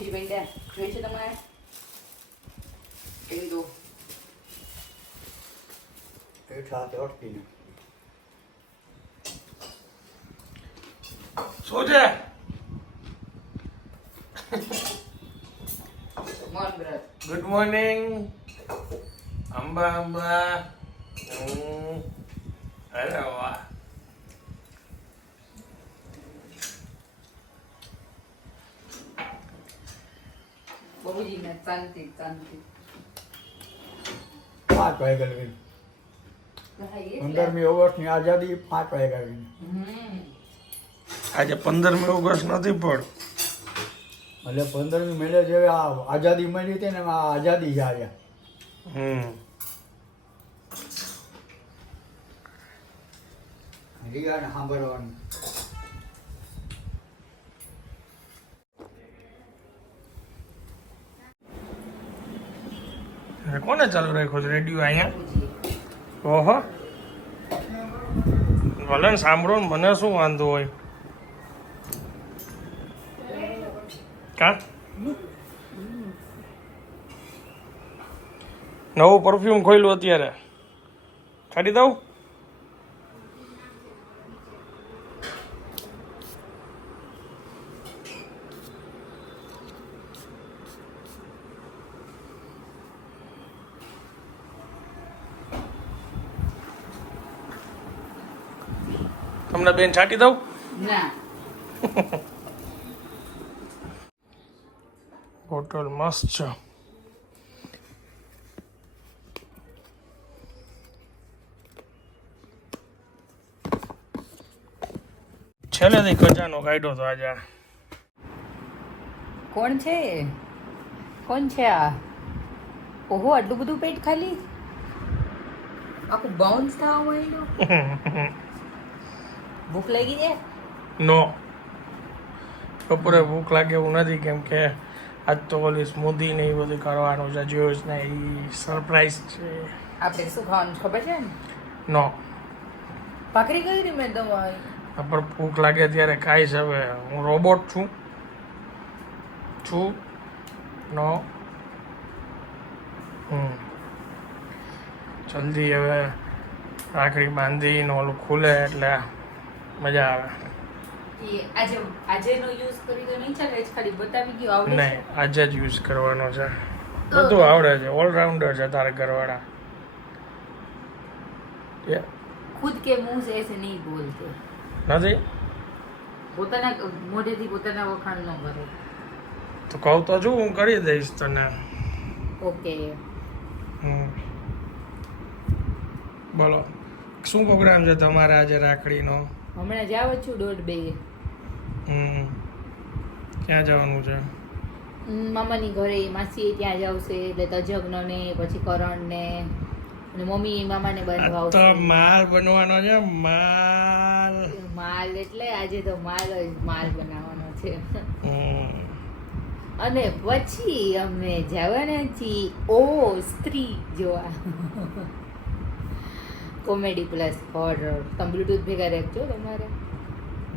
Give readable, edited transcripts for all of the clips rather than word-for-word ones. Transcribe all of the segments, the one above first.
બાપુજી બેન જોઈ છે તમારે એવી દો શું છે ગુડ મોર્નિંગ અંબા અરે વાહ બાપુજી ને શાંતિ 5 વાગ્યા 15મી ઓગસ્ટની આઝાદી 5 વાગ્યા આજે 15મી ઓગસ્ટ નથી પણ એટલે 15મી મેળે જે આઝાદી મળી હતી ને એમાં આઝાદી જ આવ્યા રિયાને સાંભળવાનું કોને ચાલુ રાખ્યો છે રેડિયો અહીંયા ઓહો ભલે ને સાંભળો ને મને શું વાંધો હોય કા નવું પરફ્યુમ ખોલ્યું અત્યારે કાઢી દઉં તમને બેન છાંટી દઉં ના હોટલ મસ્ત છે છેલ્લેથી ખજાનો કાઢ્યો તો આજે કોણ છે આ ઓહો આટલું બધું પેટ ખાલી આખું બાઉન્સ થવા માંડ્યું ભૂખ લાગી છે નો બપોરે ભૂખ લાગે એવું નથી કેમ કે આજ તો ઓલી સ્મૂધી ને એ બધું કરવાનું છે જોયું ને એ સરપ્રાઈઝ છે આપણે શું ખાવાનું છે ખબર છે ને નો ભાખરી કરી મેં તમારી પણ ભૂખ લાગે ત્યારે ખાઈશ હવે હું રોબોટ છું નો જલ્દી હવે રાખડી બાંધીને ઓલું ખુલે એટલે મજા આવે આજે નો યુઝ કરી તો નહીં ચાલે ખાલી બતાવી ગયો આવડે નહીં આજે જ યુઝ કરવાનો છે બધું આવડે છે ઓલરાઉન્ડર છે તારા ઘરવાળા ખુદ કે મુંહ से ऐसे नहीं बोलते નથી પોતાના મોઢેથી પોતાના વખાણ ન કરે તો કહું તો છું હું કરી દઈશ તને ઓકે બોલો શું પ્રોગ્રામ છે તમારે આજે રાખડીનો હમણાં જાવ છું 1:30 ક્યાં જવાનું છે મામાની ઘરે માસી ત્યાં જાવશે એટલે તજગ્ન ને પછી કરણ ને અને મમ્મી મામાને બાંધવા તો આવશે માલ બનવાનો છે માલ એટલે આજે તો માલ બનાવવાનો છે અને પછી અમે જવાના છીએ સ્ત્રી જોવા કોમેડી પ્લસ હોરર તમે બ્લૂટૂથ ભેગા રાખજો તમારે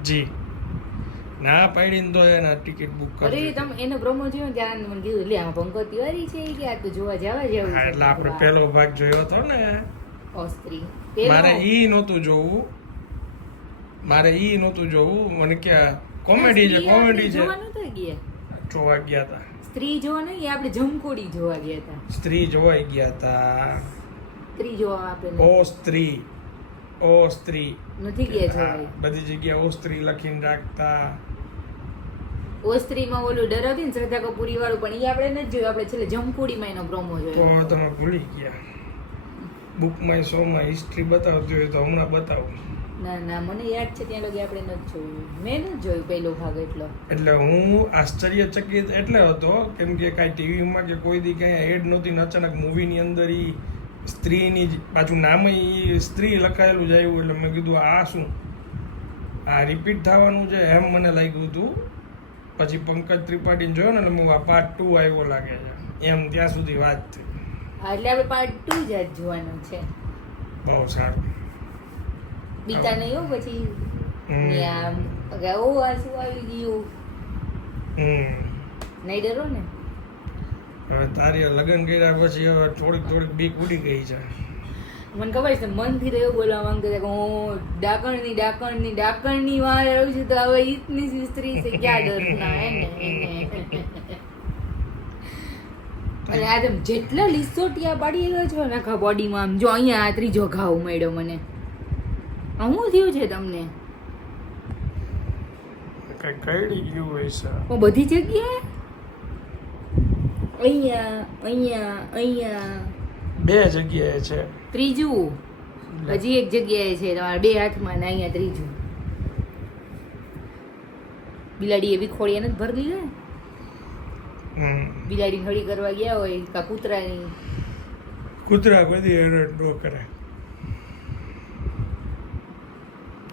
જી ના પાડીને તો એના ટિકિટ બુક અરે કરી તમે એનો પ્રોમો જોયો ને ત્યારે મને કીધું લે આમાં પંકજ તિવારી છે કે આ તો જોવા જવા જેવું છે એટલે આપણે પહેલો ભાગ જોયો હતો ને સ્ત્રી મારે ઈ નહોતું જોવું મને કે કોમેડી છે જોવાનું તો ગયા જોવા ગયા હતા સ્ત્રી જોવા નહીં આપણે જમકોડી જોવા ગયા હતા સ્ત્રી જોવાઈ ગયા હતા સ્ત્રી જોવા આપે ઓ સ્ત્રી નથી ગયા જોવાય બધી જગ્યાએ ઓ સ્ત્રી લખીને રાખતા ઓ સ્ત્રીમાં ઓલું ડરાવતી ને શ્રદ્ધા કપૂરી વાળું પણ એ આપણે નથી જોયું આપણે છેલ્લે જમકુડીમાં એનો પ્રોમો તો જોયો તમે ભૂલી ગયા બુકમાં શોમાં હિસ્ટ્રી બતાવતી હોય તો હમણાં બતાવું ના મને યાદ છે ત્યાં લગી આપણે નથી જોયું મેં નથી જોયું પહેલો ભાગ એટલે હું આશ્ચર્યચકિત એટલે હતો કેમ કે કાંઈ ટીવીમાં કે કોઈ દી કાંઈ એડ નહોતી ને અચાનક મૂવીની અંદર ઈ સ્ત્રીની પાછું નામ ઈ સ્ત્રી લખાયેલું જ આવ્યું એટલે મેં કીધું આ શું આ રિપીટ થવાનું છે એમ મને લાગ્યું હતું પછી પંકજ ત્રિપાઠીને જોયો ને એટલે હું આ પાર્ટ 2 આવ્યો લાગે છે એમ ત્યાં સુધી વાત થઈ એટલે આપણે પાર્ટ 2 જ જોવાનું છે બહુ સારું બીતા નહીં હો પછી ઓ આ શું આવી ગયું નહીં ડરો ને? હવે તારી લગ્ન કર્યા પછી હવે થોડીક બીક ઉડી ગઈ છે. મને ખબર છે મનથી તો એવું બોલવા માંગતો હતો કે હું ડાકણની વાર રહું છું તો હવે ઈતની સી સ્ત્રી છે ક્યાં ડરના એને. અને આ તેમ જેટલા લીસોટિયા પાડી ગયો છો ને આખા બોડીમાં આમ જો અહીંયા આ ત્રીજો ઘાવ મળ્યો મને. આ શું થયું છે તમને? કઈ કઈડી ગયું હોય છે બધી જગ્યાએ અહીંયા બે જગ્યાએ છે. ત્રીજું હજી એક જગ્યાએ છે તમારા બે હાથમાં ને અહીંયા ત્રીજું. બિલાડી એવી ખોળી નથી ભરી લીધા. બિલાડી હળી કરવા ગયા હોય કા કૂતરાની. કૂતરા બધી હેરાન ન કરે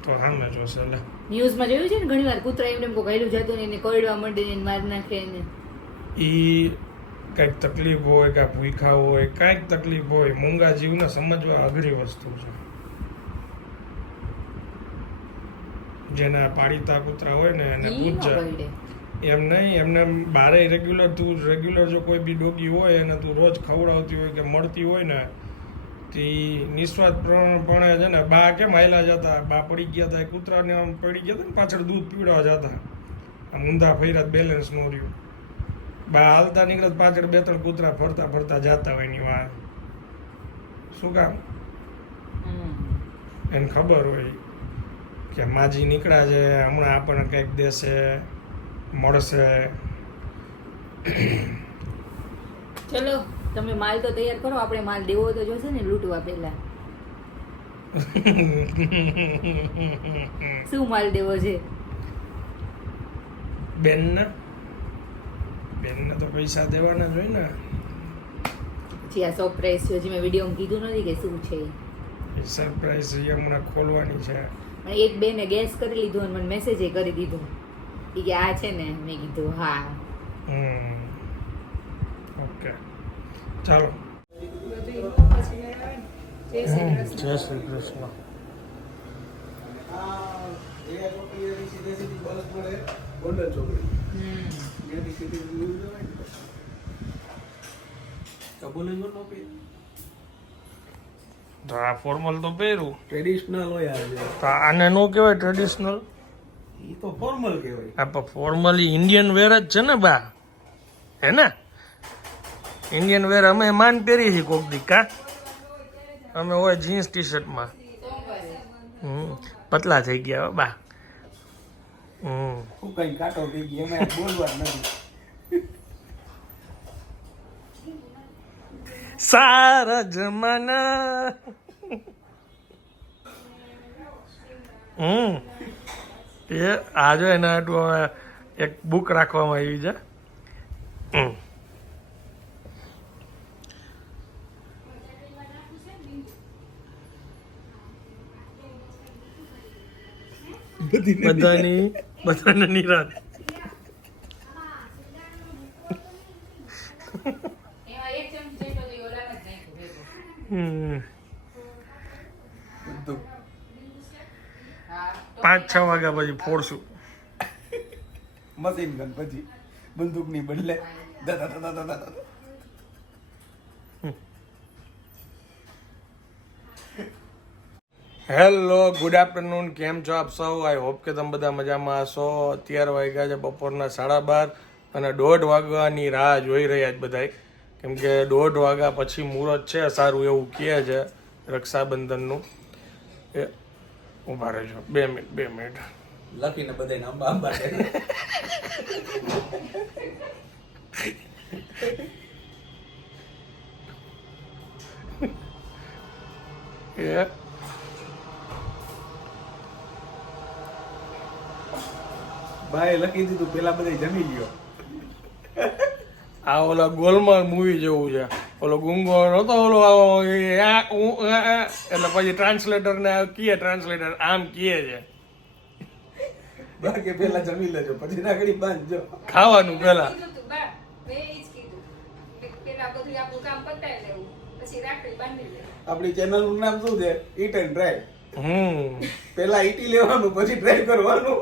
તો સામે જોશે. લે ન્યૂઝમાં જોયું છે ને ઘણી વાર કૂતરા એમને કોઈ ઘરેલું જતું ને એને કરડવા માંડે ને માર નાખે ને. ઈ કંઈક તકલીફ હોય કે ભૂખા હોય કાંઈક તકલીફ હોય મૂંગા જીવને સમજવા અઘરી વસ્તુ છે. જેના પાડીતા કૂતરા હોય ને એને ઈ ન પૂછજે. કરડે. એમ નહીં એમને બારે રેગ્યુલર જો કોઈ બી ડોગી હોય અને તું રોજ ખવડાવતી હોય કે મળતી હોય ને તે નિસ્વાર્થપણે છે ને બા કેમ હાયલા જતા બા પડી ગયા હતા કૂતરાને આમ પડી ગયા હતા ને પાછળ દૂધ પીવડાવવા જતા આમ ઊંધા ફર્યા બેલેન્સ ન રહ્યું બા હાલતા નીકળત પાછળ 2-3 કૂતરા ફરતા જતા હોય એની વાત શું કામ એને ખબર હોય કે માજી નીકળ્યા છે હમણાં આપણને કંઈક દેશે મળશે. ચલો તમે માલ તો તૈયાર કરો, આપણે માલ દેવો તો જોશે ને લૂંટવા પહેલા. શું માલ દેવો છે? બેનને તો પૈસા દેવાના જ હોય ને. પછી આ સરપ્રાઈઝ છે, હજી મેં વિડીયોમાં કીધું નથી કે શું છે. સરપ્રાઈઝ હમણાં ખોલવાની છે. અને એક બેને ગેસ કરી લીધું અને મને મેસેજ કરી દીધું કે આ છે ને. મેં કીધું હા. ઓકે ચાલો. જય શ્રી કૃષ્ણ. તો આ ફોર્મલ તો પહેરું ટ્રેડિશનલ હોય તો આને નો કહેવાય ટ્રેડિશનલ. એ તો ફોર્મલ કહેવાય. આ ફોર્મલી ઇન્ડિયન વેર જ છે ને બા, હે ને? ઇન્ડિયન વેર અમે માન પહેરી છીએ કોક દી કા. અમે હોય જીન્સ ટી શર્ટમાં. પતલા થઈ ગયા હો બા. હું કઈ કાટો થઈ ગઈ એમાં બોલવા નથી. સારા જમાના. એ આજે એના હાટું હવે એક બુક રાખવામાં આવી છે. બધાની નિરાશ. બંદૂક 5-6 વાગ્યા પછી ફોડશું. મશીન ગન પછી બંદૂકની બદલે હેલો, ગુડ આફ્ટરનૂન. કેમ છો આપ સૌ? આઈ હોપ કે તમે બધા મજામાં હશો. અત્યારે વાગ્યા છે બપોરના 12:30 અને 1:30 વાગ્યાની રાહ જોઈ રહ્યા જ બધા, કેમ કે 1:30 વાગ્યા પછી મુહૂર્ત છે સારું એવું કહે છે રક્ષાબંધનનું. એ ઊભા રહેજો 2 મિનિટ. લખીને બધાને અંબા અંબા એ ભાઈ લખી દીધું પેલા બધા જમી લ્યો. આ ઓલા ગોલમાલ મૂવી જેવું છે. ઓલો ગુંગો નતો ઓલો એટલે પછી ટ્રાન્સલેટરને કીએ ટ્રાન્સલેટર આમ કીએ છે બાકી પેલા જમી લેજો પછી નાગડી બાંધજો. ખાવાનું પેલા. આપણી ચેનલ નું નામ શું છે? ઈટ એન્ડ ડ્રાઈવ. પેલા ઈટી લેવાનું પછી ડ્રાઈવ કરવાનું.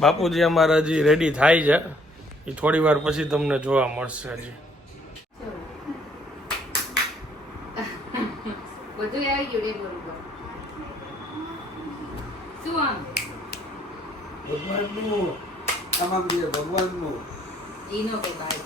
બાપુજી અમારા હજી રેડી થાય છે, એ થોડી વાર પછી તમને જોવા મળશે. હજી બધું આવી ગયું ટેબલ ઉપર. શું આમ ભગવાનનું આમાં ભગવાનનું ઈનો કે બાય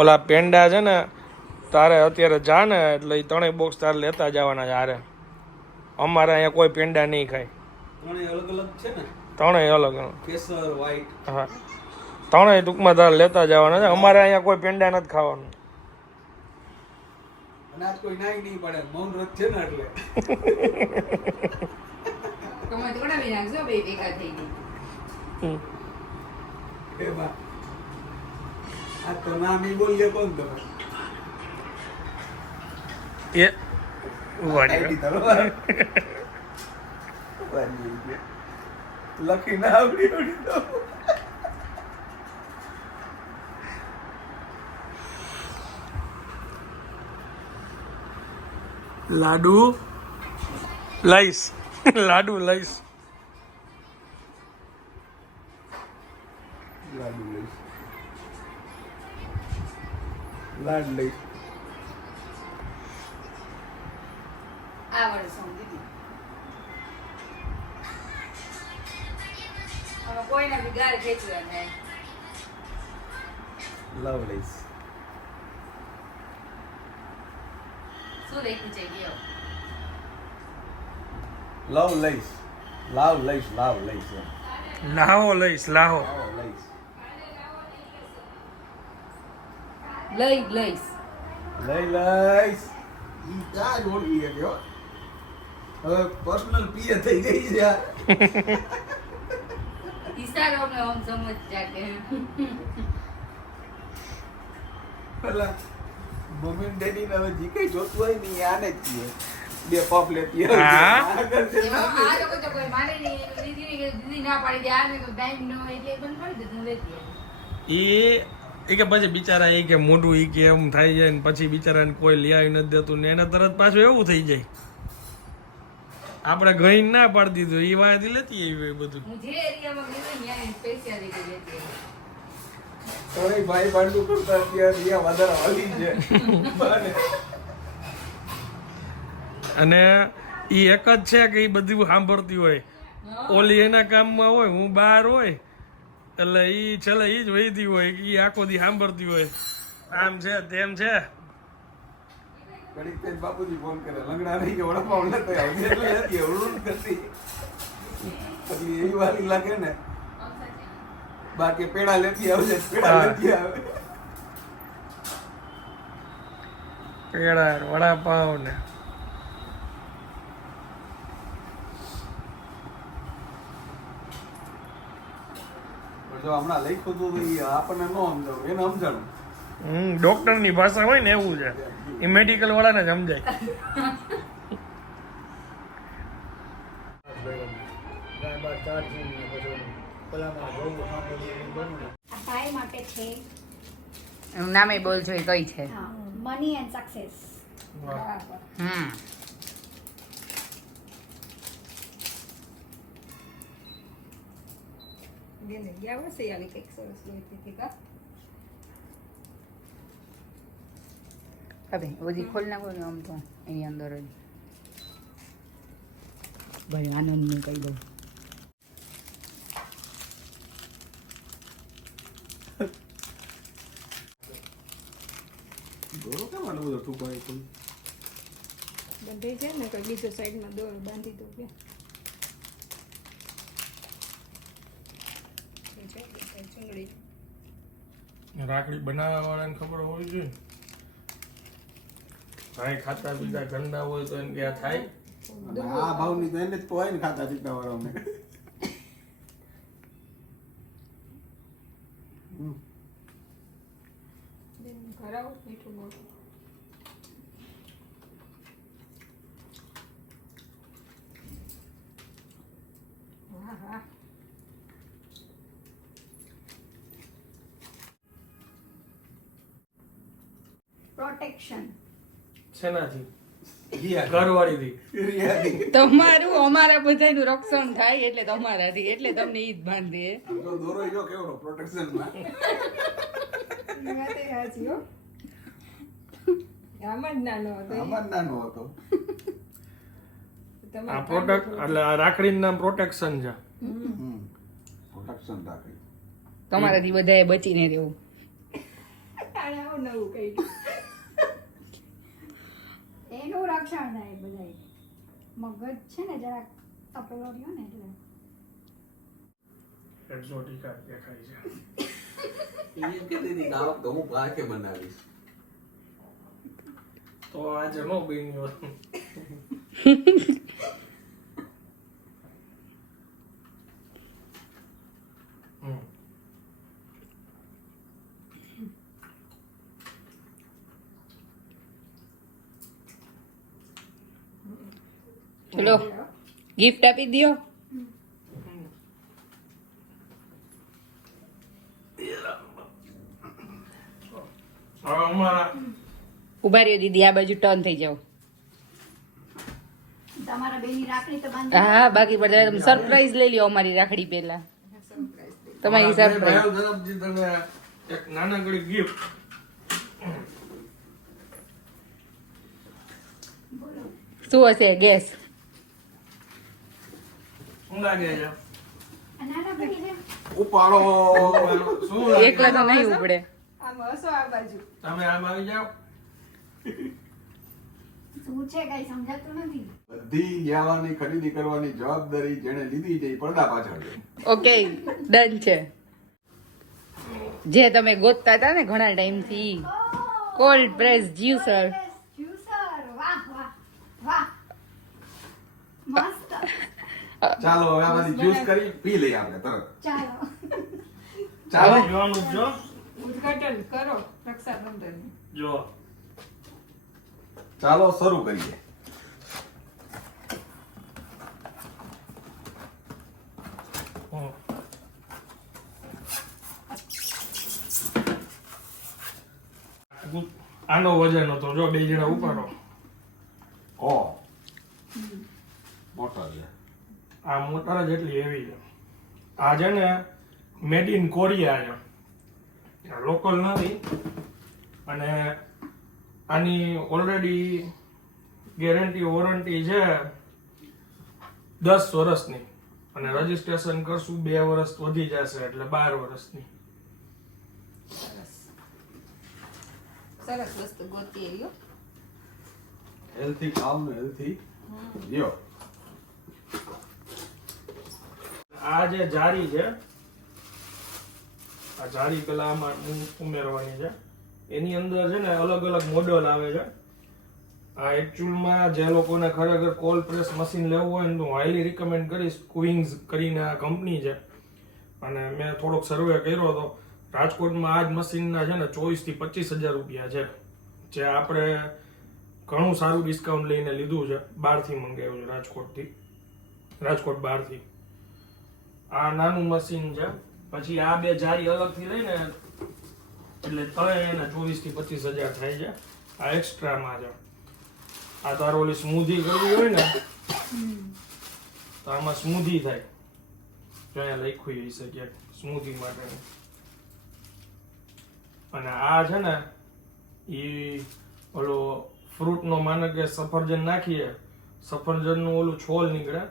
ઓલા પેંડા છે ને તારે અત્યારે જા ને એટલે એ ત્રણેય બોક્સ તારે લેતા જવાના છે. હારે અમારે અહીંયા કોઈ પેંડા નહીં ખાય. ત્રણેય અલગ અલગ છે ને, ત્રણેય અલગ અલગ. કેસર વ્હાઈટ. હા, ત્રણેય ટૂંકમાં તારે લેતા જવાના છે. અમારે અહીંયા કોઈ પેંડા નથી ખાવાનું. અને આજ કોઈ નાઈ નહીં પડે, મૌન વ્રત છે ને એટલે તમે થોડા બી નાખજો બે ભેગા થઈ ગઈ. એમાં આ તો નામ ઈ બોલીએ કોણ તમે એ આઈડી તલવાર લખી ના આવડી આવડી તો લાડુ લઈશ, લાડુ લઈશ. લાડ લઈશ, લાડ લઈશ. આ વર્ષ હું દીધી હવે કોઈને બી ગાર ખેંચવા નહીં. લવ લઈશ. શું લખ્યું છે ગયો લવ લઈશ, લાવ લઈશ, લાવ લઈશ એમ. લાહો લઈશ, લાહો. લાવ લઈશ. લઈશ લઈ લઈશ. ઈ ક્યાં ગોળી હે ગયો, હવે પર્સનલ પીએ થઈ ગઈ છે આ. ઈશારો મે હમ સમજ જાકે પેલા મમ્મી ડેડી ને હવે જી કઈ જોતું હોય ને ઈ આને જ કીએ. બે પપ લેતી હોય. હા. આગળ છે એમાં આ લોકો તો કોઈ માને નહીં. દીદી ના પાડી દે આને તો ટાઈમ ન હોય એટલે બંધ કરી દીધું લેતી એ કે પછી બિચારા એ કે મોઢું એ કે એમ થઈ જાય ને પછી બિચારાને કોઈ લઈ આવી નથી દેતું ને એને તરત પાછું એવું થઈ જાય. આપણે ગઈ ના પાડી દીધું એ વાંચી લેતી એવી બધું. હું જે એરિયામાં ગઈ હોય ત્યાં સ્પેશિયાલિટી લેતી તોય ભાઈ ભાંડું કરતા અત્યારે રિયા વધારે હાલી છે. અને એ એક જ છે કે એ બધું સાંભળતી હોય. ઓલી એના કામમાં હોય, હું બહાર હોય એટલે ઈ છેલ્લે ઈ જ વહીતી હોય કે ઈ આખો દી સાંભળતી હોય આમ છે તેમ છે. ઘડીક થઈને બાપુજી ફોન કરે, લંગડા નહીં કે વડાપાવ લેતો આવજે એટલે હતી અવળું કરતી. પછી એ વાલી લાગે ને, બાકી પેડા લેતી આવજે, પેડા હા. લેતી આવે. પેડા વડાપાવ ને પણ જો હમણાં લખ્યું હતું તો ઈ આપણને ન સમજાવું, એને સમજાણું. ડોક્ટર ની ભાષા હોય ને એવું છે. એ મેડિકલ વાળાને જ સમજાય. આ ભાઈ માટે છે. એનું નામે બોલ છો એ કઈ છે. હા, મની એન્ડ સક્સેસ. હમ હવે બધી ખોલ નાખો ને આમ તો એની અંદર જ ભાઈ આનંદ ને કહી દઉં. દોરો કેમ આટલો બધો ટૂંકો આપ્યો? બંધાઈ જાય ને તો બીજો સાઈડમાં દોરો બાંધી દો કે ચુંગળી રાખડી બનાવવા વાળાને ખબર હોવી જોઈએ. ભાઈ ખાતા પીતા ગંદા હોય તો એમ કે આ થાય. અને આ ભાવની તો એને જ પોહાય ને ખાતા પીતા વાળાઓને. કરાવો મીઠું મોઢું વાહ વાહ પ્રોટેક્શન. શેનાથી? રિયા ઘરવાળીથી. રિયાથી. તમારું અમારા બધાનું રક્ષણ થાય એટલે તમારાથી, એટલે તમને ઈ જ બાંધે. આમ તો દોરો યો કેવડો પ્રોટેક્શનમાં. એ વાત એ સાચી હો. આમ જ નાનો હતો એ. આમાં જ નાનો હતો. તમારે આ પ્રોટેક્ટ એટલે આ રાખડીનું નામ પ્રોટેક્શન છે. પ્રોટેક્શન રાખી. તમારાથી બધાએ બચીને રહેવું. આને આવું નવું કઈ એનું રક્ષણ થાય બધાય. મગજ છે ને જરાક તપેલો રહ્યો ને એટલે. એક્ઝોટિકા દેખાય છે. એ એમ કહેતી હતી કે આ વખતે હું ભાખે બનાવીશ. તો આજે નો બન્યો. ચલો ગિફ્ટ આપી દ્યો. હવે અમારા ઉભા રહ્યો દીદી, આ બાજુ ટર્ન થઈ જાવ. તમારા બેની રાખડી તો બાંધી. હા, બાકી બધા સરપ્રાઈઝ લઈ લ્યો અમારી રાખડી પહેલા. તમારી સરપ્રાઈઝ ભાઈઓ તરફથી તને એક નાનકડી ગિફ્ટ. શું હશે ગેસ? શું લાગે છે? નાના પડી છે. ઉપાડો. શું લાગે? એકલા તો નહીં ઉપડે. આમ હસો આ બાજુ. તમે આમ આવી જાઓ. શું છે કઈ સમજાતું નથી. બધી યાવાની ખરીદી કરવાની જવાબદારી જેણે લીધી છે એ પડદા પાછળ છે. ઓકે, ડન છે. જે તમે ગોતતા હતા ને ઘણા ટાઈમથી, કોલ્ડ પ્રેસ જ્યુસર. જ્યુસર. વાહ વાહ વાહ. મસ્ત. ચાલો હવે આમાંથી જ્યુસ કરી પી લઈએ આપણે તરત. ચાલો. ચાલો. જોવાનું જ જો. ઉદ્ઘાટન કરો રક્ષાબંધન. જો. ચાલો શરૂ કરીએ. હમ. આનો વજન હતો જો, બે જણા ઉપાડો. ઓ મોટા છે. આ મોટર જ એટલી હેવી છે. આ છે ને મેડ ઇન કોરિયા છે, લોકલ નથી. અને આની ઓલરેડી ગેરંટી વોરંટી છે 10 વર્ષની, અને રજીસ્ટ્રેશન કરશું 2 વર્ષ વધી જશે એટલે 12 વર્ષની. સરસ વસ્તુ ગોતી આવ્યો. હેલ્થી ખાવ ને હેલ્થી લ્યો. આ જે જારી છે, આ જારી પેલા આમાં ઉમેરવાની છે. એની અંદર છે ને અલગ અલગ મોડલ આવે છે. આ એકચ્યુઅલમાં જે લોકોને ખરેખર કોલ્ડ પ્રેસ મશીન લેવું હોય ને તો હાઈલી રિકમેન્ડ કરીશ. ક્વિંગ્સ કરીને આ કંપની છે, અને મેં થોડોક સર્વે કર્યો હતો. રાજકોટમાં આ જ મશીનના છે ને 24 થી 25 હજાર રૂપિયા છે, જે આપણે ઘણું સારું ડિસ્કાઉન્ટ લઈને લીધું છે. બહારથી મંગાવ્યું છે, રાજકોટ બહારથી. આ નાનું મશીન છે. પછી આ બે જારી અલગથી લઈને એટલે તળે એને 24 થી 25 હજાર થાય છે. આ એક્સ્ટ્રામાં છે. આ તારો ઓલી સ્મૂધી કરવી હોય ને તો આમાં સ્મૂધી થાય. જો અહીંયા લખ્યું હશે ક્યાંક સ્મૂધી માટે. અને આ છે ને એ ઓલો ફ્રૂટનો માનો કે સફરજન નાખીએ, સફરજનનું ઓલું છોલ નીકળે,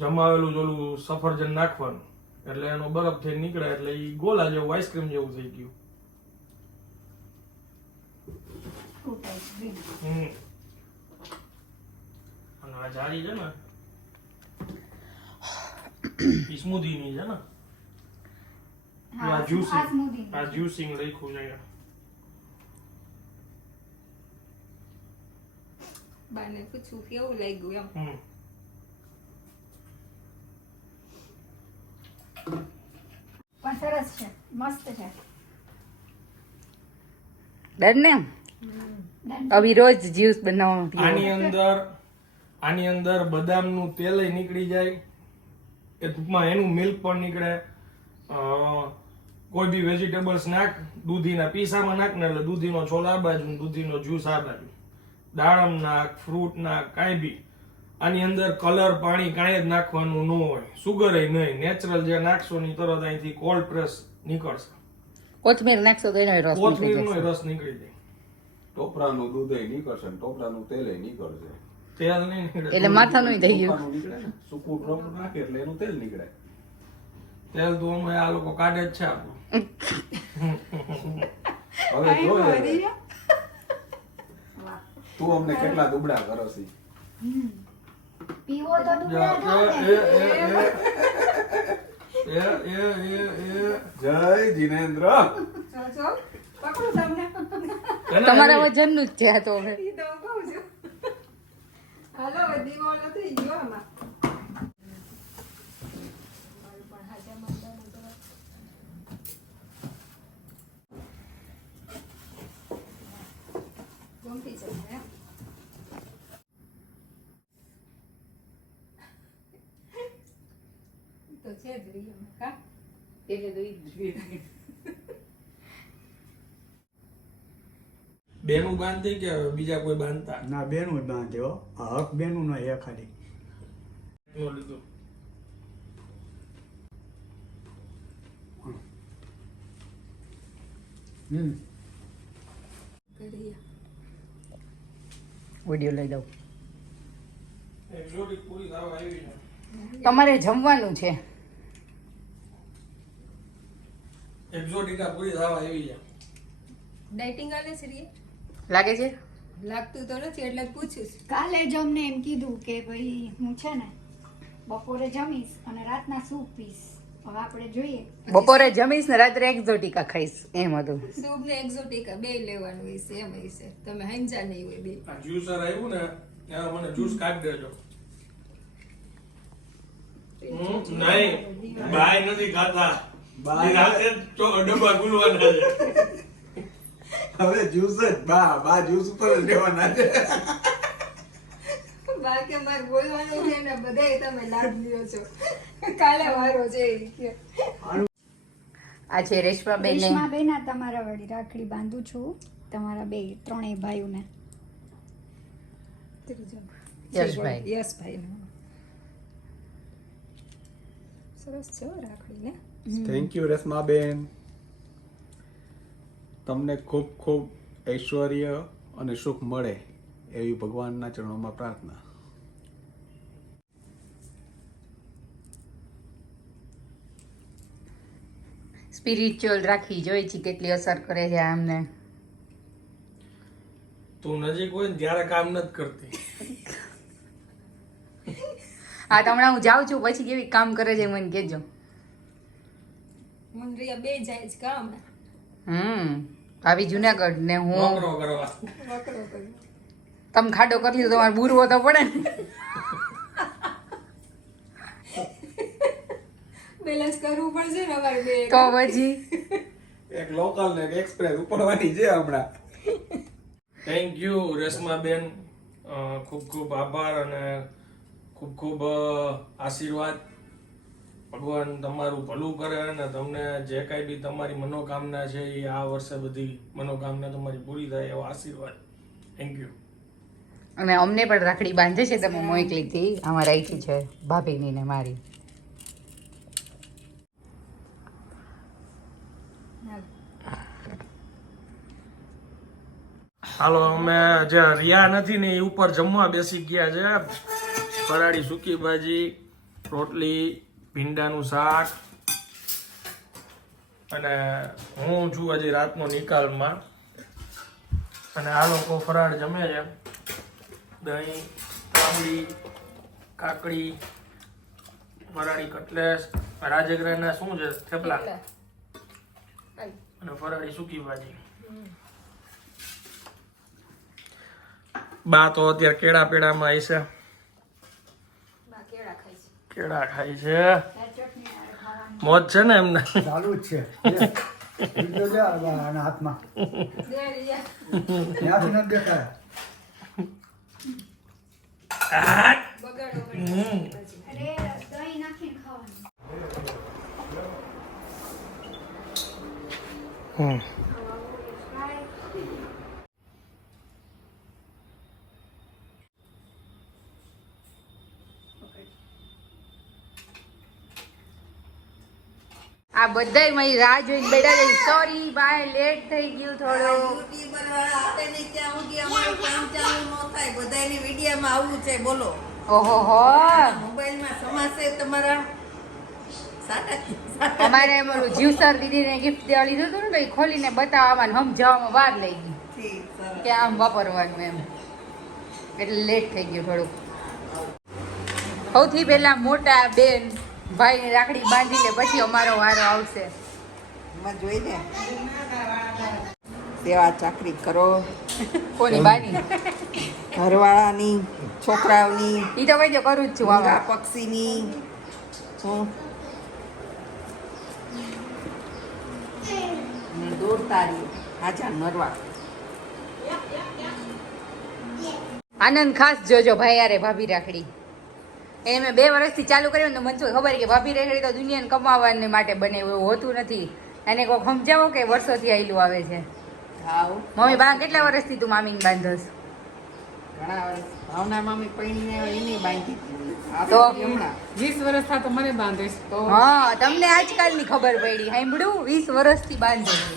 જમાવેલું જ ઓલું સફરજન નાખવાનું એટલે એનો બરફ થઈ નીકળે એટલે એ ગોલા જેવું આઈસ્ક્રીમ જેવું થઈ ગયું. અને આ જારી છે ને એ સ્મૂધી ની છે ને, આ જ્યુસિંગ લખ્યું છે. બાને પૂછું કેવું લાગ્યું એમ. પણ સરસ છે, મસ્ત છે. ડન ને? હવે રોજ જ્યુસ બનાવવાનું. આની અંદર બદામનું તેલ નીકળી જાય, એ ટૂંકમાં એનું મિલ્ક પણ નીકળે, કોઈ બી વેજીટેબલ્સ નાખ, દૂધીના પીસામાં નાખ ને એટલે દૂધીનો છોલ આ બાજુ ને દૂધીનો જ્યુસ આ બાજુ, દાડમ નાખ, ફ્રૂટ નાખ, કાંઈ બી. આની અંદર કલર પાણી કાંઈ જ નાખવાનું ન હોય, સુગર નહીં, નેચરલ જે નાખશો ની તરત અહીંથી કોલ્ડ પ્રેસ નીકળશે. કોથમીર નાખશો તો એનો રસ કોથમીરનો રસ નીકળી જાય. ટોપરાનું દૂધ નીકળશે ને ટોપરાનું તેલ નીકળશે. તેલ નહીં નીકળે એટલે માથાનું થઈ ગયું. ટોપરાનું નીકળે ને, સૂકું ટોપરું નાખે એટલે એનું તેલ નીકળે. તેલ તો અમે આ લોકો કાઢે જ છે આપણું. હવે જોઈએ તું અમને કેટલા દુબળા કરો છી. પીવો તો જા, દુબળા થાવ ને. જય જીનેન્દ્ર. પકડો તમને તમારા વજનનું જ છે આ તો હવે. ઈ તો હું કહું છું. હાલો હવે દીવાલો થઈ ગયો આમાં. મારું પણ હાથે મંદાનું તો ગમતી છે મને. ઈ તો છે જ રહી એમાં, કા? બેનું બાંધતી કે બીજા કોઈ બાંધતા? ના બેનું જ બાંધ્યો આ હક બેનું નો એ ખાલી નો લીધું. કરીએ. વિડીયો લઈ દઉં. એક્ઝોટિક પૂરી થવા આવી છે. તમારે જમવાનું છે. એક્ઝોટિકા પૂરી થવા આવી છે. ડાયટિંગ આલે છે રે? લાગે છે? લાગતું તો નથી એટલે જ પૂછું છું. કાલે જ અમને એમ કીધું કે ભાઈ હું છે ને બપોરે જમીશ અને રાતના સૂપ પીશ. હવે આપણે જોઈએ. બપોરે જમીશ ને રાત્રે એક્ઝોટિકા ખાઈશ એમ હતું. સૂપ ને એક્ઝોટિકા બે લેવાનું હોય છે એમ હોય છે. તમે હંજા નહીં હોય બે. આ જ્યુસર આવ્યું ને ત્યારે મને જ્યુસ કાઢી દેજો. નહીં, બાય નથી ખાતા. રાતે ડબ્બા ખુલવાના છે. હવે જ્યુસ જ બા જ્યુસ ઉપર જ રહેવાના છે. બાકી મારે બોલવાનું છે ને બધાય તમે લાભ લ્યો છો. કાલે વારો છે ઈ કે. આ છે રેશમાબેન ને રેશમાબેન આ તમારા વળી રાખડી બાંધું છું તમારા બે ત્રણેય ભાઈઓને. ત્રીજો યશભાઈ. યશભાઈ નો સરસ છે હો રાખડી ને. Thank you Reshmaben. તમને ખૂબ ખૂબ ઐશ્વર્ય અને સુખ મળે એવી ભગવાનના ચરણોમાં પ્રાર્થના. સ્પિરિચ્યુઅલ રાખી જોઈ છે કેટલી અસર કરે છે આમને. તું નજીક હોય ને ત્યારે કામ નથી કરતી. હા તો હમણાં હું જાઉં છું પછી કેવી કામ કરે છે મને કહેજો. મુંદ્રિયા બે જાય છે કામ ભાભી જુનાગઢ ને હું નોકરો કરવા. વકરો કર્યો. તમે ખાડો કરી લીધો તમારે બુરવો તો પડે ને. બેલેન્સ કરવું પડશે ને અમારે બે. તો પછી એક લોકલ ને એક એક્સપ્રેસ ઉપડવાની છે હમણાં. Thank you Reshmaben. ખૂબ ખૂબ આભાર અને ખૂબ ખૂબ આશીર્વાદ. ભગવાન તમારું ભલું કરે અને તમને જે કાંઈ બી તમારી મનોકામના છે એ આ વર્ષે બધી મનોકામના તમારી પૂરી થાય એવો આશીર્વાદ. Thank you. અને અમને પણ રાખડી બાંધે છે તમે મોકલી હતી અમારે અહીંથી છે ભાભીની ને મારી. હાલો અમે જે રિયા નથી ને એ ઉપર જમવા બેસી ગયા છે. ફરાળી સૂકી ભાજી, રોટલી, ભીંડાનું શાક અને હું છું હજી રાતનો નિકાલમાં. અને આ લોકો ફરાળ જમે છે. દહીં, તાંબડી, કાકડી, ફરાળી કટલેસ, રાજગરાના શું છે થેપલા અને ફરાળી સૂકી ભાજી. બા તો અત્યારે કેળા પેડામાં આવી છે. કેળા ખાય છે. મોજ છે ને એમને. ચાલુ જ છે વિડિયો લે આના હાથમાં ત્યાંથી નથી દેખાય. બગાડો અરે દહીં નાખીને ખાવાનું. હમ આ બધાય મારી રાહ જોઈને બેઠા છે. સોરી બાય, લેટ થઈ ગયું થોડું. યુટ્યુબર વાળા હાથે ને ત્યાં સુધી અમારું કામ ચાલુ ન થાય બધાયની વિડીયોમાં આવવું છે બોલો ઓહો હો, મોબાઈલમાં સમાશે તમારા સાટા અમારે એમ ઓલું જીવસર દીદીને ગિફ્ટ દેવા લીધું હતું ને, તો એ ખોલીને બતાવવામાં ને સમજાવવામાં વાર લઈ ગઈ ઠીક, સરસ. કે આમ વાપરવાનું એમ, એટલે લેટ થઈ ગયું થોડુંક. સૌથી પહેલા મોટા બેન ભાઈને રાખડી બાંધી લે, પછી અમારો વારો આવશે. એમાં જોઈને સેવા ચાકરી કરો કોની બાની? ઘરવાળાની, છોકરાઓની, ઈ તો કઈ જો કરું જ છું મૂંગા આમાં. પક્ષીની. હું ને દોરતારી હાજા નરવા. આનંદ ખાસ જોજો ભાઈ યારે ભાભી રાખડી. એને મેં 2 વર્ષથી ચાલુ કર્યું ને તો મને શું ખબર કે ભાભી રાખડી તો દુનિયાને કમાવાને માટે બને, એવું હોતું નથી. એને કોઈ સમજાવો કે વર્ષોથી આયલું આવે છે. હાવ મમ્મી બા કેટલા વર્ષથી તું મામીને બાંધસ? ઘણા વર્ષ ભાવના મામી પૈણીને એની બાંધી હતી. આ તો? હમણાં 20 વર્ષ થા તો મને બાંધીશ તો હા, તમને આજકાલની ખબર પડી. સાંભળ્યું? 20 વર્ષથી બાંધે છે.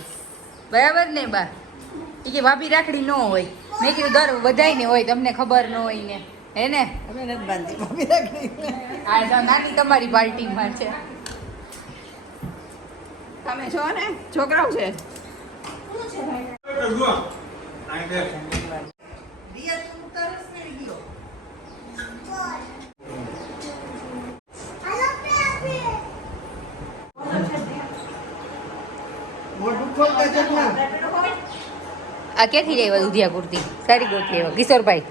બરાબર ને બા? ઈ કે ભાભી રાખડી ન હોય. મેં કીધું દર બધાયને હોય, તમને ખબર ન હોય ને, હે ને? અમે નથી બાંધી ભાભી રાખડી. આ તો નાની તમારી પાર્ટીમાં છે. તમે છો ને છોકરાઓ છે રિયા તું તરસ કરી ગયો મોઢું ખોલતા જમવા આ ક્યાંથી લેવા દુધિયા કુર્તી? સારી ગોઠી લેવા કિશોરભાઈ.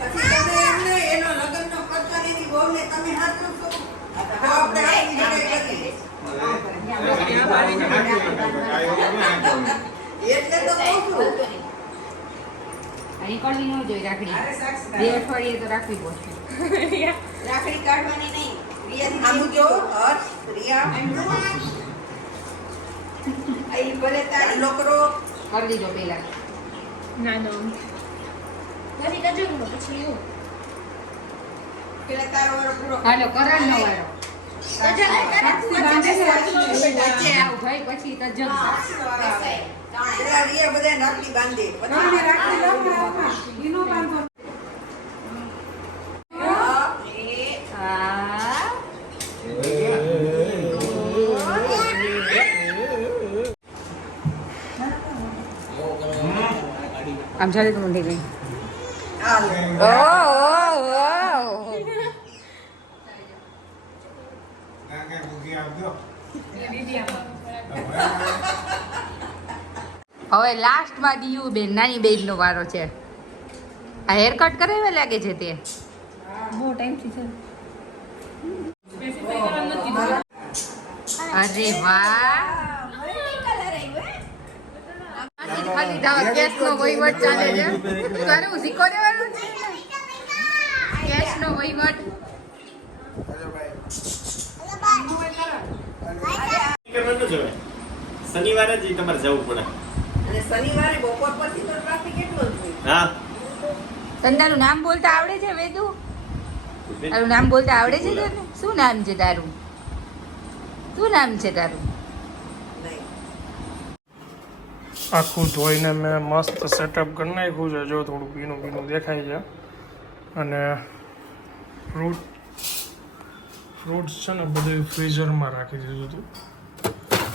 પછી તમે એમને એનો લગ્નનો ખર્ચો લીધી બહુને તમે હાથ મૂકશો તો આપણે આખી જગ્યાએ કરીએ. એટલે તો કહું છું. અહીં કડવી ન જોઈ રાખડી. 2 અઠવાડિયે તો રાખવી પડશે. રાખડી કાઢવાની નહીં રિયા આમ જો હર્ષ રિયા અહીં ભલે તારી નોકરો કરી દીધો પેલા. પેલા તારો વારો પૂરો હાલો કરણ નો વારો. વચ્ચે આવ ભાઈ, પછી તો જમ. પેલા રિયા બધા રાખડી બાંધે પછી રાખડી આ આમ ચાલે તો મંડી ગઈ. ઓ હવે લાસ્ટમાં દિયુ બેન, નાની બેન નો વારો છે. આ હેર કટ કરાવ્યા લાગે છે તે. બહુ ટાઈમથી છે અરે વાહ, ખાલી ધાવા કેશનો વહીવટ ચાલે છે. તારું શીખો દેવાનું છે, કેશનો વહીવટ. શનિવારે જ તમારે જવું પડે. અને શનિવારે બપોર પછી તો ટ્રાફિક એટલો જ હોય હા, તને તારું નામ બોલતા આવડે છે વેદુ? તારું નામ બોલતા આવડે છે તને? શું નામ છે તારું? શું નામ છે તારું? નહીં આખું ધોઈને મેં મસ્ત સેટઅપ કરી નાખ્યું છે. જો થોડું ભીનું ભીનું દેખાય છે. અને ફ્રૂટ્સ છે ને બધું ફ્રીઝરમાં રાખી દીધું હતું,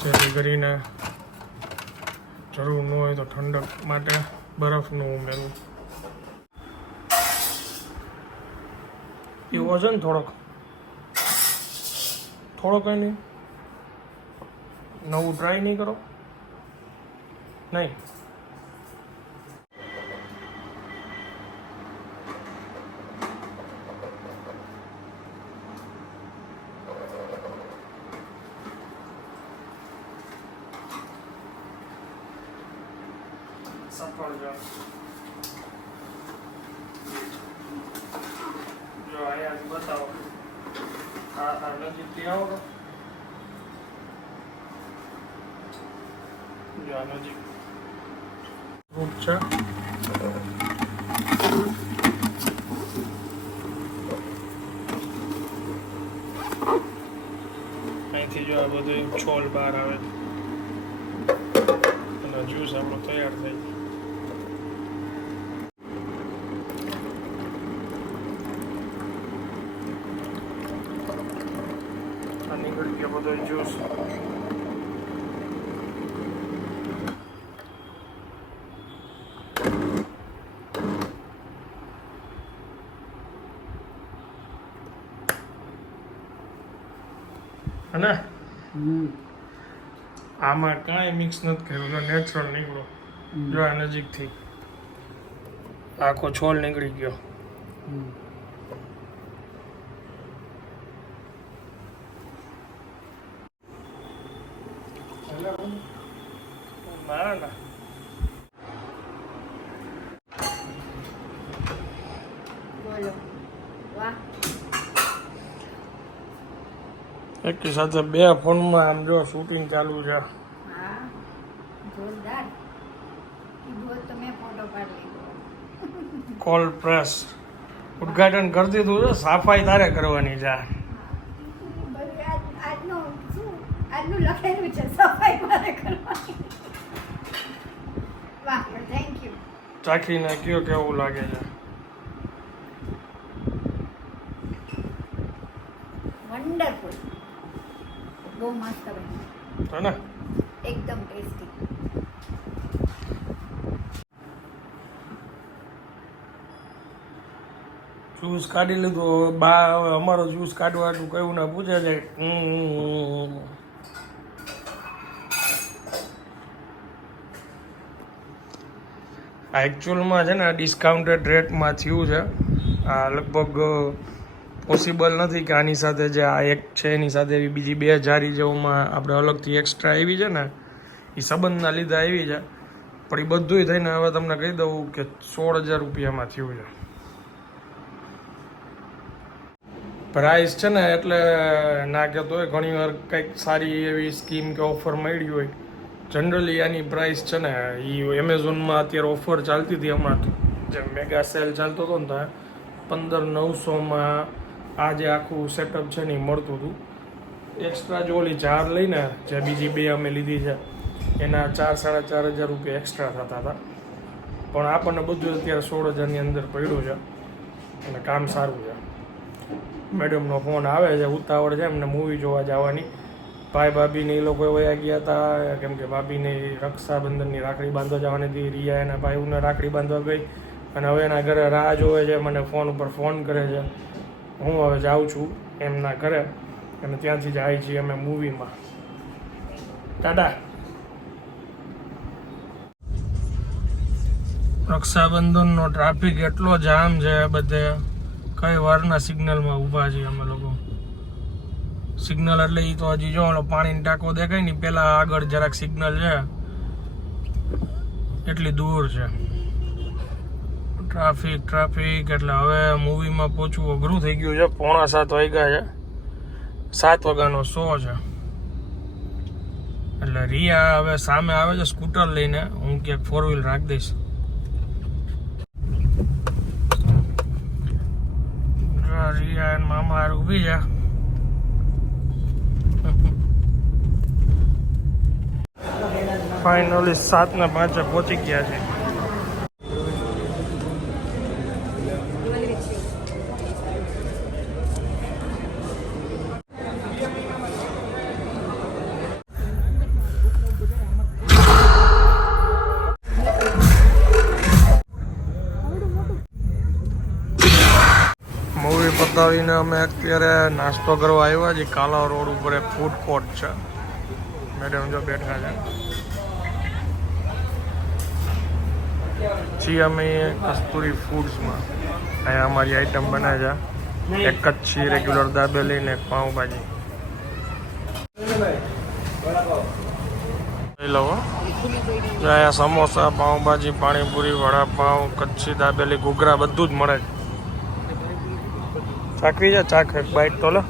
જેથી કરીને જરૂર ન હોય તો ઠંડક માટે બરફનું ઉમેરવું. એવો છે ને થોડોક કંઈ નહીં, નવું ટ્રાય નહીં કરો? નહીં. સફરજન જો અહીંયા બતાવો હા નજીકથી આવો જો આ નજીક ફ્રૂટ છે અહીંથી જો આ બધું છોલ બહાર આવે અને જ્યુસ આપણો તૈયાર થઈ જાય આ નીકળી ગયો બધો જ્યુસ અને આમાં કાંઈ મિક્સ નથી કર્યું નેચરલ નીકળો જો આ નજીકથી આખો છોલ નીકળી ગયો ના ના બોલો વાહ એક સાથે બે ફોનમાં આમ જો શૂટિંગ ચાલુ છે હા જોરદાર કીધું હોત તો મેં ફોટો પાડી લીધો કોલ પ્રેસ ઉદ્ઘાટન કરી દીધું છે સફાઈ તારે કરવાની છે આજનું શું આજનું લખેલું છે સફાઈ મારે કરવાની વાહ થેન્ક યુ ચાખીને કયો કેવું લાગે છે વન્ડરફુલ બહુ મસ્ત બન્યું હે ને એકદમ ટેસ્ટી જ્યુસ કાઢી લીધું બા હવે અમારો જ્યુસ કાઢવાનું કયું ના પૂછે છે આ એકચ્યુઅલમાં છે ને ડિસ્કાઉન્ટેડ રેટમાં થયું છે આ લગભગ પોસિબલ નથી કે આની સાથે જે આ એક છે એની સાથે એવી બીજી 2000 જેવુંમાં આપણે અલગથી એક્સ્ટ્રા આવી છે ને એ સંબંધના લીધે આવી છે પણ એ બધુંય થઈને હવે તમને કહી દઉં કે 16000 રૂપિયામાં થયું છે પ્રાઇસ છે ને એટલે ના કહેતો હોય ઘણી વાર કંઈક સારી એવી સ્કીમ કે ઓફર મળી હોય જનરલી આની પ્રાઇસ છે ને એ એમેઝોનમાં અત્યારે ઓફર ચાલતી હતી હમણાં જે મેગા સેલ ચાલતો હતો ને ત્યાં 15900માં આ જે આખું સેટઅપ છે ને એ મળતું હતું એક્સ્ટ્રા જો ઓલી 4 લઈને જે બીજી 2 અમે લીધી છે એના 4-4500 રૂપિયા એક્સ્ટ્રા થતા હતા પણ આપણને બધું અત્યારે 16000ની અંદર પડ્યું છે અને કામ સારું છે મેડમનો ફોન આવે છે ઉતાવળ છે એમને મૂવી જોવા જવાની ભાઈ ભાભીને એ લોકો વયા ગયા હતા કેમ કે ભાભીને રક્ષાબંધનની રાખડી બાંધવા જવાની હતી રિયા એના ભાઈને રાખડી બાંધવા ગઈ અને હવે એના ઘરે રાહ જોવે છે મને ફોન ઉપર ફોન કરે છે હું હવે જાઉં છું એમના ઘરે અને ત્યાંથી જાય છીએ અમે મૂવીમાં ટાટા રક્ષાબંધનનો ટ્રાફિક એટલો જામ છે બધે કઈ વારના સિગ્નલમાં ઊભા છીએ અમે લોકો સિગ્નલ એટલે એ તો હજી જો ઓલો પાણીની ટાંકો દેખાય ને પેલા આગળ જરાક સિગ્નલ છે એટલી દૂર છે ટ્રાફિક એટલે હવે મૂવીમાં પહોંચવું અઘરું થઈ ગયું છે 6:45 વાગ્યા છે 7 વાગ્યાનો શો છે એટલે રિયા હવે સામે આવે છે સ્કૂટર લઈને હું ક્યાંક 4 વ્હીલ રાખી દઈશ રિયા અને મામા હાર ઊભી છે ફાઇનલી 7:05 પહોંચી ગયા છે મૂવી પતાવીને અમે અત્યારે નાસ્તો કરવા આવ્યા છીએ કાલા રોડ ઉપર એક ફૂડ કોર્ટ છે મેડમ જો બેઠા છે છીએ અમે કસ્તુરી ફૂડ્સમાં અહીંયા અમારી આઈટમ બને છે એક કચ્છી રેગ્યુલર દાબેલી ને એક પાઉંભાજી લઈ લો અહીંયા સમોસા પાઉંભાજી પાણીપુરી વડાપાઉં કચ્છી દાબેલી ઘૂઘરા બધું જ મળે ચાખવી છે ચાખ એક બાઈટ તો લે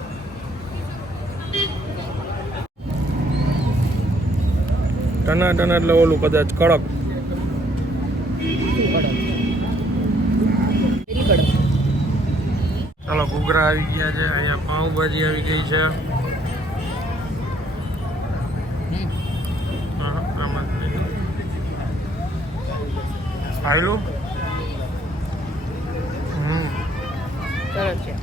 ટના ટના એટલે ઓલું કદાચ કડક ચાલો ઘૂઘરા આવી ગયા છે અહીંયા પાઉંભાજી આવી ગઈ છે આયલું સરસ છે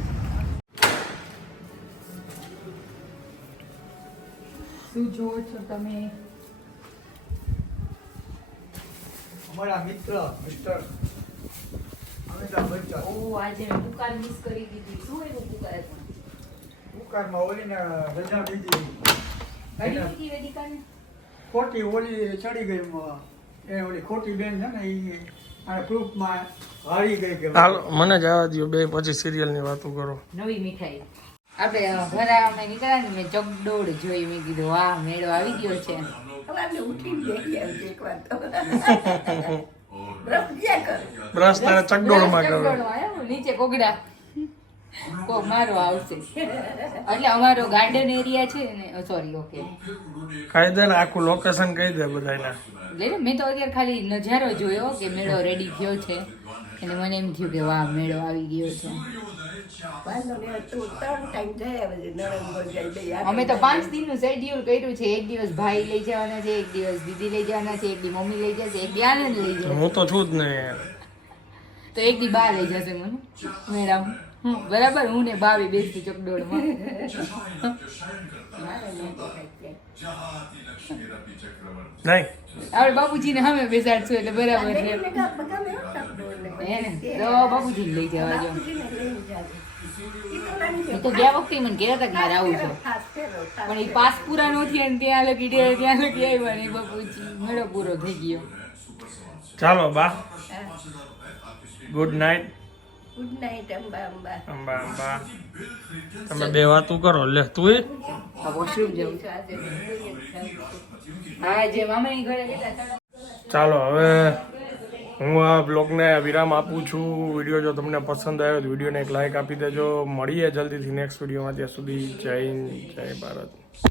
શું જોવો છો તમે અમારા મિત્ર મિસ્ટર અમિતાભ બચ્ચન ઓ આજે મેં પુકાર મિસ કરી દીધી શું એવું પુકાર પણ ઉકારમાં ઓલીને રજા દીધી ગાડી દીધી વેદિકાને ખોટી ઓલી ચડી ગઈ એ ઓલી ખોટી બેન છે ને એ અને પ્રૂફમાં હારી ગઈ કે હાલો મને જવા દો બે પછી સિરિયલની વાતો કરો નવી મીઠાઈ આપણે ઘરે અમે નીકળ્યા ને મેં ચકડોળ જોઈ મેં કીધું વાહ મેળો આવી ગયો છે સવારને ઉઠીને બેસી આવી એકવાર તો બ્રશ ક્યાં કરે બ્રશ તારે ચકડોળમાં કરો ચકડોળ આવ્યો, નીચે કોગડા કોક મારો આવશે એટલે અમારો ગાર્ડન એરિયા છે ને સોરી ઓકે કહી દે ને આખું લોકેશન કહી દે બધાને એટલે મેં તો અત્યારે ખાલી નજારો જોયો કે મેળો રેડી થયો છે અને મને એમ થયું કે વાહ મેળો આવી ગયો છે વાંધો નહીં, તું 3 ટાઈમ જઈ આવે છે નણંદ જાય બે યાર અમે તો 5 દિનનું શેડ્યુલ કર્યું છે એક દિવસ ભાઈ લઈ જવાના છે એક દિવસ દીદી લઈ જવાના છે એક દી મમ્મી લઈ જશે એક દી આનંદ લઈ જશે હું તો છું જ ને તો એક દી બા લઈ જશે મને મેડમ બરાબર હું ને બાવી બેસતી ચકડોળમાં નહીં આપણે બાપુજીને સામે બેસાડશું એટલે બરાબર છે એને તો બાપુજીને લઈ જવા જો એ તો ગયા વખતે મને કહેતા હતા કે મારે આવું છે પણ એ પાસ પૂરા નો થયા ને ત્યાં લગી આવ્યા ને બાપુજી મેળો પૂરો થઈ ગયો ચાલો બા good night good night Amba Amba Amba Amba તમે બે વાતું કરો લે તું વોશરૂમ જવું હા જે મામાની ઘરે ગયા ચાલો હવે હું આ બ્લોગને વિરામ આપું છું વિડીયો જો તમને પસંદ આવ્યો તો વિડીયોને એક લાઈક આપી દેજો મળીએ જલ્દીથી નેક્સ્ટ વિડીયોમાં ત્યાં સુધી જય હિન્દ જય ભારત